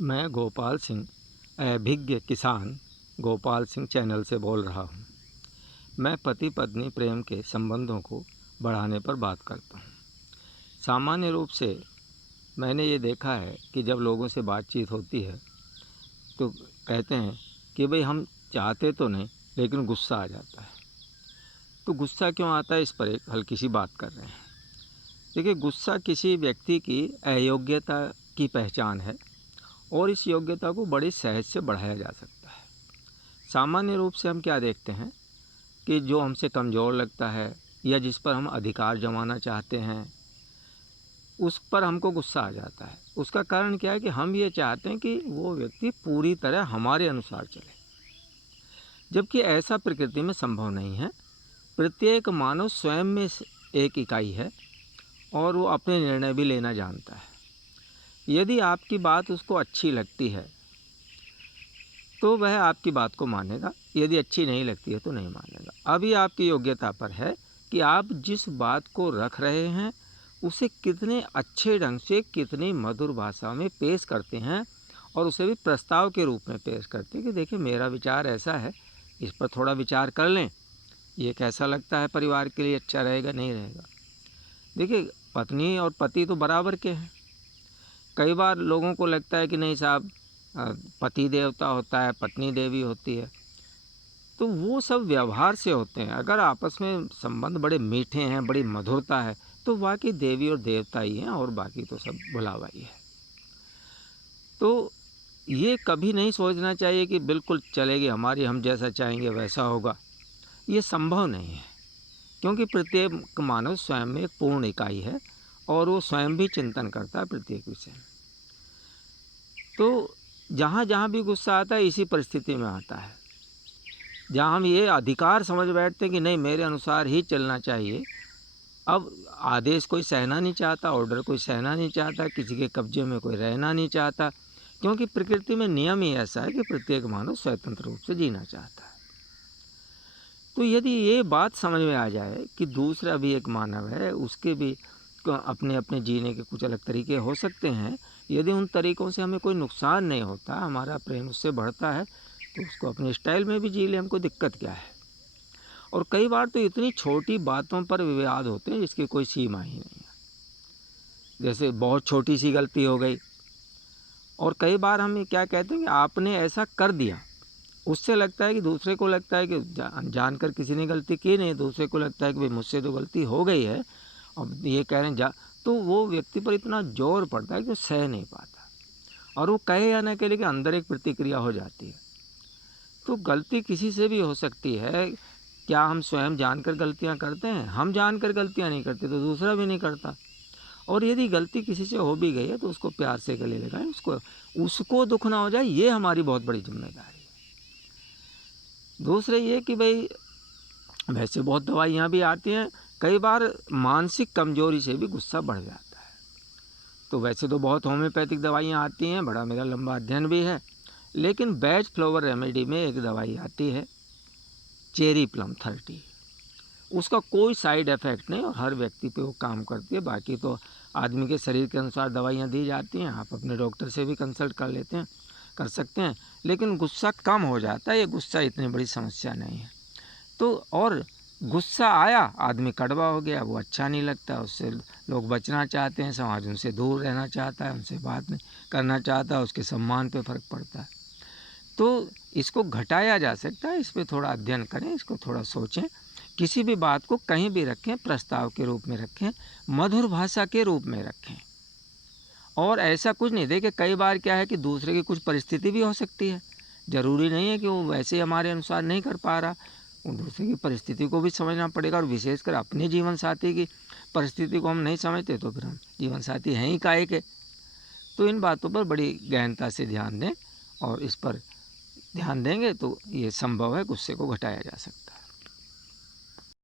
मैं गोपाल सिंह अभिज्ञ किसान गोपाल सिंह चैनल से बोल रहा हूँ। मैं पति पत्नी प्रेम के संबंधों को बढ़ाने पर बात करता हूँ। सामान्य रूप से मैंने ये देखा है कि जब लोगों से बातचीत होती है तो कहते हैं कि भाई हम चाहते तो नहीं लेकिन गुस्सा आ जाता है। तो गुस्सा क्यों आता है, इस पर एक हल्की सी बात कर रहे हैं। देखिए, गुस्सा किसी व्यक्ति की अयोग्यता की पहचान है और इस योग्यता को बड़ी सहज से बढ़ाया जा सकता है। सामान्य रूप से हम क्या देखते हैं कि जो हमसे कमज़ोर लगता है या जिस पर हम अधिकार जमाना चाहते हैं उस पर हमको गुस्सा आ जाता है। उसका कारण क्या है कि हम ये चाहते हैं कि वो व्यक्ति पूरी तरह हमारे अनुसार चले, जबकि ऐसा प्रकृति में संभव नहीं है। प्रत्येक मानव स्वयं में एक इकाई है और वो अपने निर्णय भी लेना जानता है। यदि आपकी बात उसको अच्छी लगती है तो वह आपकी बात को मानेगा, यदि अच्छी नहीं लगती है तो नहीं मानेगा। अभी आपकी योग्यता पर है कि आप जिस बात को रख रहे हैं उसे कितने अच्छे ढंग से, कितनी मधुर भाषा में पेश करते हैं और उसे भी प्रस्ताव के रूप में पेश करते हैं कि देखिए मेरा विचार ऐसा है, इस पर थोड़ा विचार कर लें, ये कैसा लगता है, परिवार के लिए अच्छा रहेगा नहीं रहेगा। देखिए, पत्नी और पति तो बराबर के हैं। कई बार लोगों को लगता है कि नहीं साहब, पति देवता होता है, पत्नी देवी होती है, तो वो सब व्यवहार से होते हैं। अगर आपस में संबंध बड़े मीठे हैं, बड़ी मधुरता है, तो वाकई देवी और देवता ही हैं और बाकी तो सब भुलावाई है। तो ये कभी नहीं सोचना चाहिए कि बिल्कुल चलेगी हमारी, हम जैसा चाहेंगे वैसा होगा। ये संभव नहीं है, क्योंकि प्रत्येक मानव स्वयं में एक पूर्ण इकाई है और वो स्वयं भी चिंतन करता है प्रत्येक विषय में। तो जहाँ जहाँ भी गुस्सा आता है इसी परिस्थिति में आता है, जहाँ हम ये अधिकार समझ बैठते हैं कि नहीं मेरे अनुसार ही चलना चाहिए। अब आदेश कोई सहना नहीं चाहता, ऑर्डर कोई सहना नहीं चाहता, किसी के कब्जे में कोई रहना नहीं चाहता, क्योंकि प्रकृति में नियम ही ऐसा है कि प्रत्येक मानव स्वतंत्र रूप से जीना चाहता है। तो यदि ये बात समझ में आ जाए कि दूसरा भी एक मानव है, उसके भी अपने अपने जीने के कुछ अलग तरीके हो सकते हैं, यदि उन तरीक़ों से हमें कोई नुकसान नहीं होता, हमारा प्रेम उससे बढ़ता है, तो उसको अपने स्टाइल में भी जी ले, हमको दिक्कत क्या है। और कई बार तो इतनी छोटी बातों पर विवाद होते हैं जिसकी कोई सीमा ही नहीं है। जैसे बहुत छोटी सी गलती हो गई और कई बार हम क्या कहते हैं कि आपने ऐसा कर दिया, उससे लगता है कि दूसरे को लगता है कि जानकर किसी ने गलती की नहीं, दूसरे को लगता है कि भाई मुझसे तो गलती हो गई है, अब ये कह रहे हैं तो वो व्यक्ति पर इतना जोर पड़ता है कि वो सह नहीं पाता और वो कहे या न कहे लेकिन अंदर एक प्रतिक्रिया हो जाती है। तो गलती किसी से भी हो सकती है। क्या हम स्वयं जानकर गलतियां करते हैं? हम जानकर गलतियां नहीं करते तो दूसरा भी नहीं करता। और यदि गलती किसी से हो भी गई है तो उसको प्यार से गले लगाएं, उसको दुख ना हो जाए, ये हमारी बहुत बड़ी जिम्मेदारी है। दूसरे ये कि भाई वैसे बहुत दवाइयाँ भी आती हैं, कई बार मानसिक कमजोरी से भी गुस्सा बढ़ जाता है। तो वैसे तो बहुत होम्योपैथिक दवाइयाँ आती हैं, बड़ा मेरा लंबा अध्ययन भी है, लेकिन बैच फ्लावर रेमेडी में एक दवाई आती है चेरी प्लम 30। उसका कोई साइड इफ़ेक्ट नहीं और हर व्यक्ति पे वो काम करती है। बाकी तो आदमी के शरीर के अनुसार दवाइयाँ दी जाती हैं, आप अपने डॉक्टर से भी कंसल्ट कर सकते हैं, लेकिन गुस्सा कम हो जाता है। ये गुस्सा इतनी बड़ी समस्या नहीं है। तो और गुस्सा आया, आदमी कड़वा हो गया, वो अच्छा नहीं लगता, उससे लोग बचना चाहते हैं, समाज उनसे दूर रहना चाहता है, उनसे बात नहीं करना चाहता, उसके सम्मान पे फ़र्क पड़ता है। तो इसको घटाया जा सकता है, इस पर थोड़ा अध्ययन करें, इसको थोड़ा सोचें। किसी भी बात को कहीं भी रखें, प्रस्ताव के रूप में रखें, मधुर भाषा के रूप में रखें। और ऐसा कुछ नहीं, देखिए कई बार क्या है कि दूसरे की कुछ परिस्थिति भी हो सकती है, ज़रूरी नहीं है कि वो वैसे ही हमारे अनुसार नहीं कर पा रहा, वो दूसरे की परिस्थिति को भी समझना पड़ेगा। और विशेषकर अपने जीवन साथी की परिस्थिति को हम नहीं समझते तो फिर हम जीवन साथी हैं ही काहे के। तो इन बातों पर बड़ी गहनता से ध्यान दें और इस पर ध्यान देंगे तो ये संभव है, गुस्से को घटाया जा सकता है।